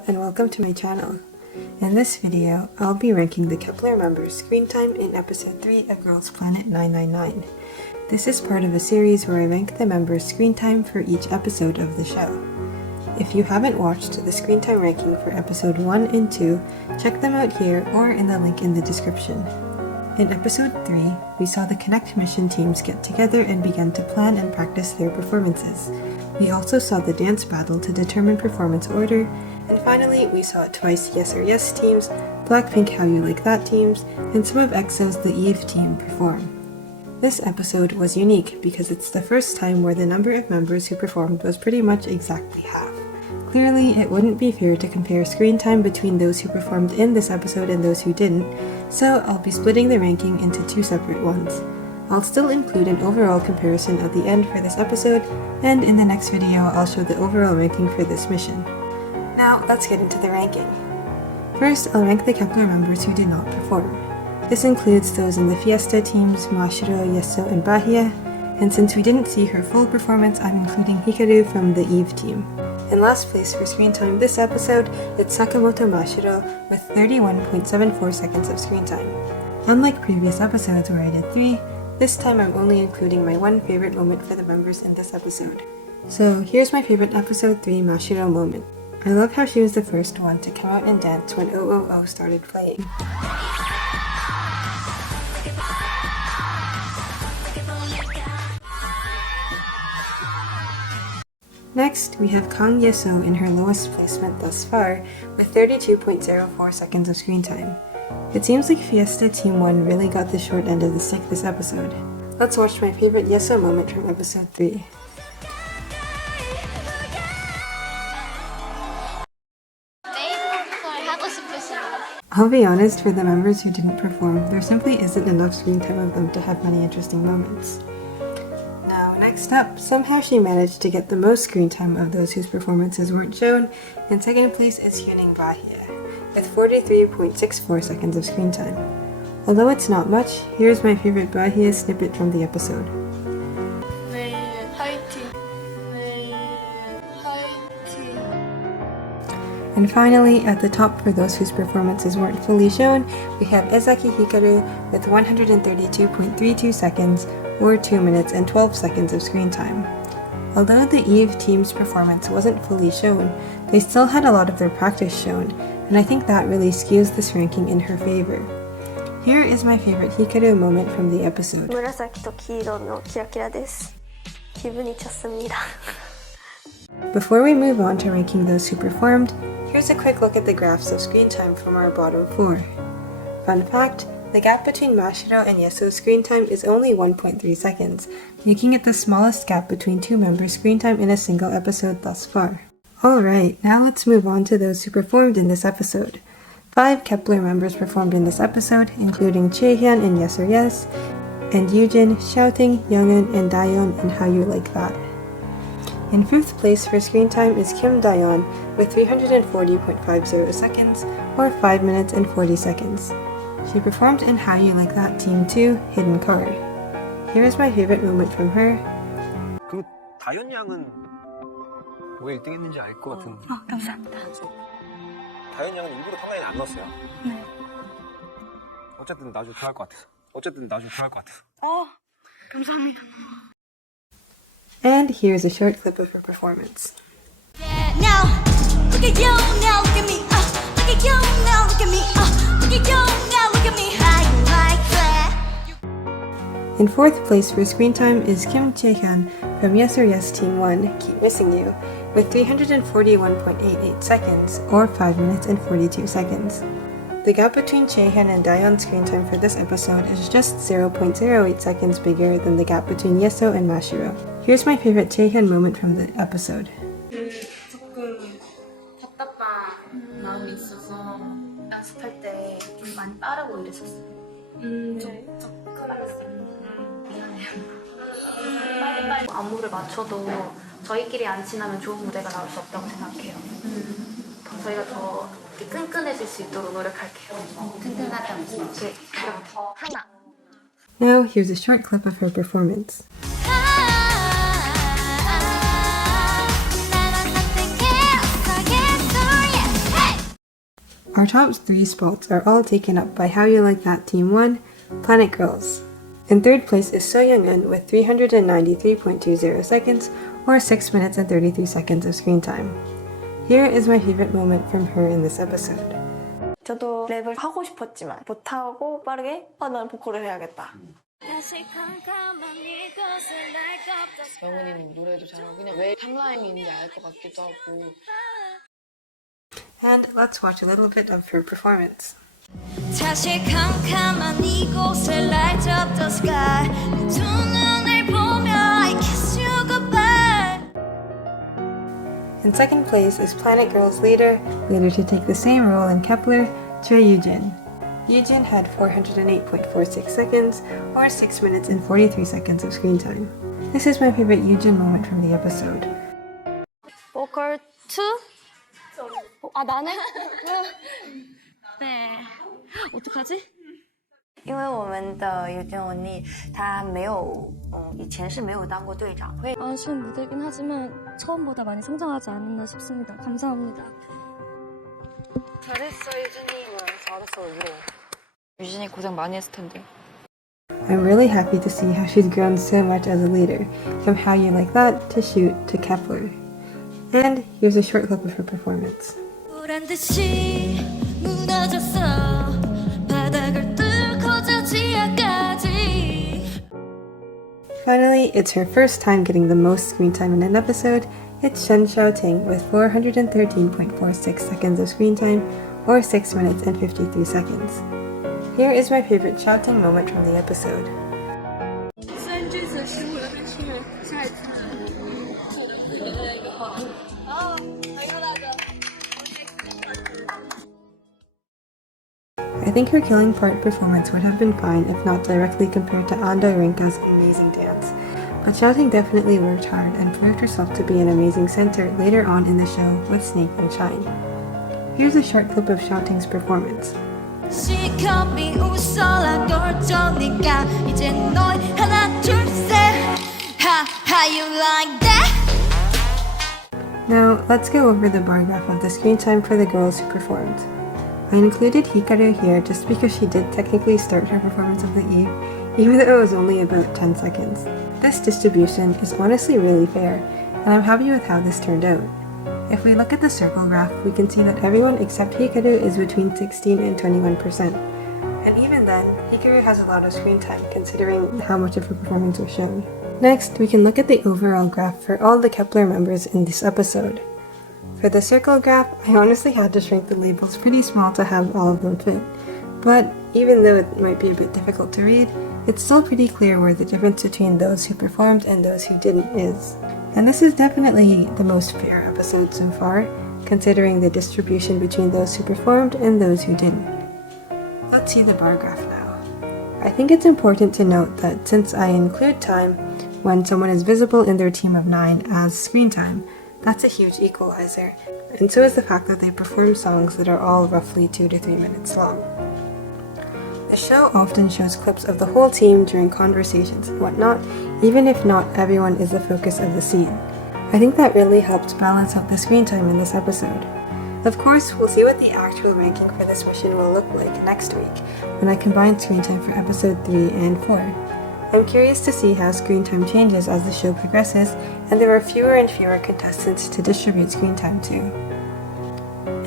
Hello and welcome to my channel. In this video, I'll be ranking the KEP1ER members' screen time in episode 3 of Girls Planet 999. This is part of a series where I rank the members' screen time for each episode of the show. If you haven't watched the screen time ranking for episode 1 and 2, check them out here or in the link in the description. In episode 3, we saw the Connect mission teams get together and begin to plan and practice their performances. We also saw the dance battle to determine performance order, and finally we saw TWICE Yes or Yes teams, Blackpink How You Like That teams, and some of EXO's The Eve team perform. This episode was unique because it's the first time where the number of members who performed was pretty much exactly half. Clearly, it wouldn't be fair to compare screen time between those who performed in this episode and those who didn't, so I'll be splitting the ranking into two separate ones. I'll still include an overall comparison at the end for this episode, and in the next video I'll show the overall ranking for this mission. Now let's get into the ranking. First, I'll rank the KEP1ER members who did not perform. This includes those in the Fiesta teams, Mashiro, Yeso, and Bahia, and since we didn't see her full performance, I'm including Hikaru from the Eve team. In last place for screen time this episode, it's Sakamoto Mashiro with 31.74 seconds of screen time. Unlike previous episodes where I did 3, this time I'm only including my one favorite moment for the members in this episode. So here's my favorite episode 3 Mashiro moment. I love how she was the first one to come out and dance when 000 started playing. Next, we have Kang Yeso in her lowest placement thus far, with 32.04 seconds of screen time. It seems like Fiesta Team 1 really got the short end of the stick this episode. Let's watch my favorite Yeso moment from episode 3. I'll be honest, for the members who didn't perform, there simply isn't enough screen time of them to have many interesting moments. Now, next up, somehow she managed to get the most screen time of those whose performances weren't shown. In second place is Hyuning Bahia, with 43.64 seconds of screen time. Although it's not much, here's my favorite Bahia snippet from the episode. And finally, at the top for those whose performances weren't fully shown, we have Ezaki Hikaru with 132.32 seconds, or 2 minutes and 12 seconds of screen time. Although the Eve team's performance wasn't fully shown, they still had a lot of their practice shown, and I think that really skews this ranking in her favor. Here is my favorite Hikaru moment from the episode. 紫と黄色のキラキラです。気分に좋습니다. Before we move on to ranking those who performed, here's a quick look at the graphs of screen time from our bottom 4. Fun fact, the gap between Mashiro and Yeso's screen time is only 1.3 seconds, making it the smallest gap between two members' screen time in a single episode thus far. Alright, now let's move on to those who performed in this episode. 5 KEP1ER members performed in this episode, including Chaehyun in Yes or Yes, and Yujin, Shouting, Youngin, and Dayeon in How You Like That. In 5th place for screen time is Kim Dayeon with 340.50 seconds, or 5 minutes and 40 seconds. She performed in How You Like That Team 2, Hidden Card. Here is my favorite moment from her. 그 다현 양은 왜 1등 했는지 알 것 같은데. 감사합니다. 다현 양은 일부러 탑라인 안 넣었어요. 네. 어쨌든 나중에 들어갈 것 같아서. 감사합니다. And here's a short clip of her performance. Now, look at you, now look at me. Look at you, now look at me. Look at you, now look at me. How you like that? In 4th place for screen time is Kim Chaehyun from Yes or Yes Team 1, Keep Missing You, with 341.88 seconds, or 5 minutes and 42 seconds. The gap between Chaehyun and Dayeon's screen time for this episode is just 0.08 seconds bigger than the gap between Yeso and Mashiro. Here's my favorite Chaehyun moment from the episode. 조금 답답한 마음이 있어서 연습할 때 좀 많이 빠르고 이랬었어요. 미안해요. 안무를 맞춰도 저희끼리 안 친하면 좋은 무대가 나올 수 없다고 생각해요. 저희가 더 끈끈해질 수 있도록 노력할게요. 튼튼하다는 무슨 네, 더 하나. Now here's a short clip of her performance. 나만 선택해, 어서 get through, yeah. Our top 3 spots are all taken up by How You Like That Team 1, Planet Girls. In third place is So Young-un with 393.20 seconds, or 6 minutes and 33 seconds of screen time. Here is my favorite moment from her in this episode. 저도 랩을 하고 싶었지만 못하고 빠르게 나는 보컬을 해야겠다. 영훈이는 노래도 잘하고 그냥 왜 탑라인인지 알 것 같기도 하고. And let's watch a little bit of her performance. 다시 캄캄한 이곳에 light up the sky 두 눈을 보며 I kiss you goodbye. In second place is Planet Girls' leader, later to take the same role in KEP1ER, Choi Yoo-jin. Yoo-jin had 408.46 seconds, or 6 minutes and 43 seconds of screen time. This is my favorite Yoo-jin moment from the episode. 보컬 2? 나는? 네. 어떡하지? 因为我们的유진 언니她没有以前是没有当过队长会 아쉬운 무대긴 하지만 처음보다 많이 성장하지 않았나 싶습니다. 감사합니다. 잘했어 유진이. 잘했어 왜 유진이 고생 많이 했을 텐데. I'm really happy to see how she's grown so much as a leader, from How You Like That to Shoot to KEP1ER. And here's a short clip of her performance. 보란 듯이 무너졌어 바닥을 뚫고 저 지하까지. Finally, it's her first time getting the most screen time in an episode. It's Shen Xiaoting with 413.46 seconds of screen time, or 6 minutes and 53 seconds. Here is my favorite Xiaoting moment from the episode. I think her killing part performance would have been fine if not directly compared to Anda Rinka's amazing dance, but Xiaoting definitely worked hard and proved herself to be an amazing center later on in the show with Snake and Shine. Here's a short clip of Xiaoting's performance. 시커비 웃어라 꼴쩌니까 이제 널 하나 둘셋 How you like that? Now, let's go over the bar graph of the screen time for the girls who performed. I included Hikaru here just because she did technically start her performance of the eve, even though it was only about 10 seconds. This distribution is honestly really fair, and I'm happy with how this turned out. If we look at the circle graph, we can see that everyone except Hikaru is between 16 and 21%. And even then, Hikaru has a lot of screen time considering how much of her performance was shown. Next, we can look at the overall graph for all the KEP1ER members in this episode. For the circle graph, I honestly had to shrink the labels pretty small to have all of them fit. But even though it might be a bit difficult to read, it's still pretty clear where the difference between those who performed and those who didn't is. And this is definitely the most fair episode so far, considering the distribution between those who performed and those who didn't. Let's see the bar graph now. I think it's important to note that since I include time when someone is visible in their team of 9 as screen time, that's a huge equalizer, and so is the fact that they perform songs that are all roughly 2 to 3 minutes long. The show often shows clips of the whole team during conversations and whatnot, even if not everyone is the focus of the scene. I think that really helped balance out the screen time in this episode. Of course, we'll see what the actual ranking for this mission will look like next week, when I combine screen time for episode 3 and 4. I'm curious to see how screen time changes as the show progresses, and there are fewer and fewer contestants to distribute screen time to.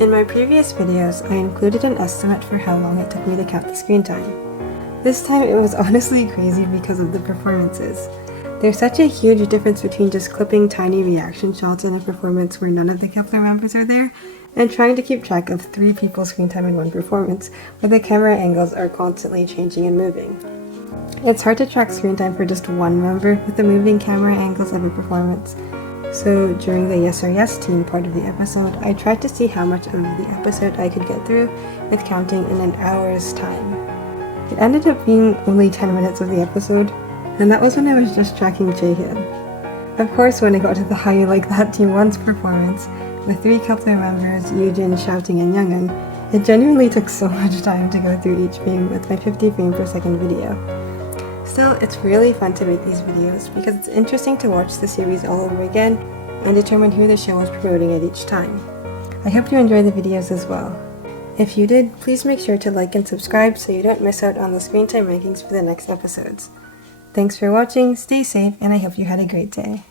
In my previous videos, I included an estimate for how long it took me to count the screen time. This time it was honestly crazy because of the performances. There's such a huge difference between just clipping tiny reaction shots in a performance where none of the KEP1ER members are there, and trying to keep track of 3 people's screen time in one performance, where the camera angles are constantly changing and moving. It's hard to track screen time for just one member with the moving camera angles of a performance. So during the Yes or Yes team part of the episode, I tried to see how much of the episode I could get through with counting in an hour's time. It ended up being only 10 minutes of the episode, and that was when I was just tracking Jaehyun. Of course, when I got to the How You Like That Team 1's performance, with 3 KEP1ER members, Yoo-jin, Xiaoting, and Young-un, it genuinely took so much time to go through each frame with my 50 frame per second video. Still, it's really fun to make these videos because it's interesting to watch the series all over again and determine who the show is promoting at each time. I hope you enjoy the videos as well. If you did, please make sure to like and subscribe so you don't miss out on the Screentime rankings for the next episodes. Thanks for watching, stay safe, and I hope you had a great day.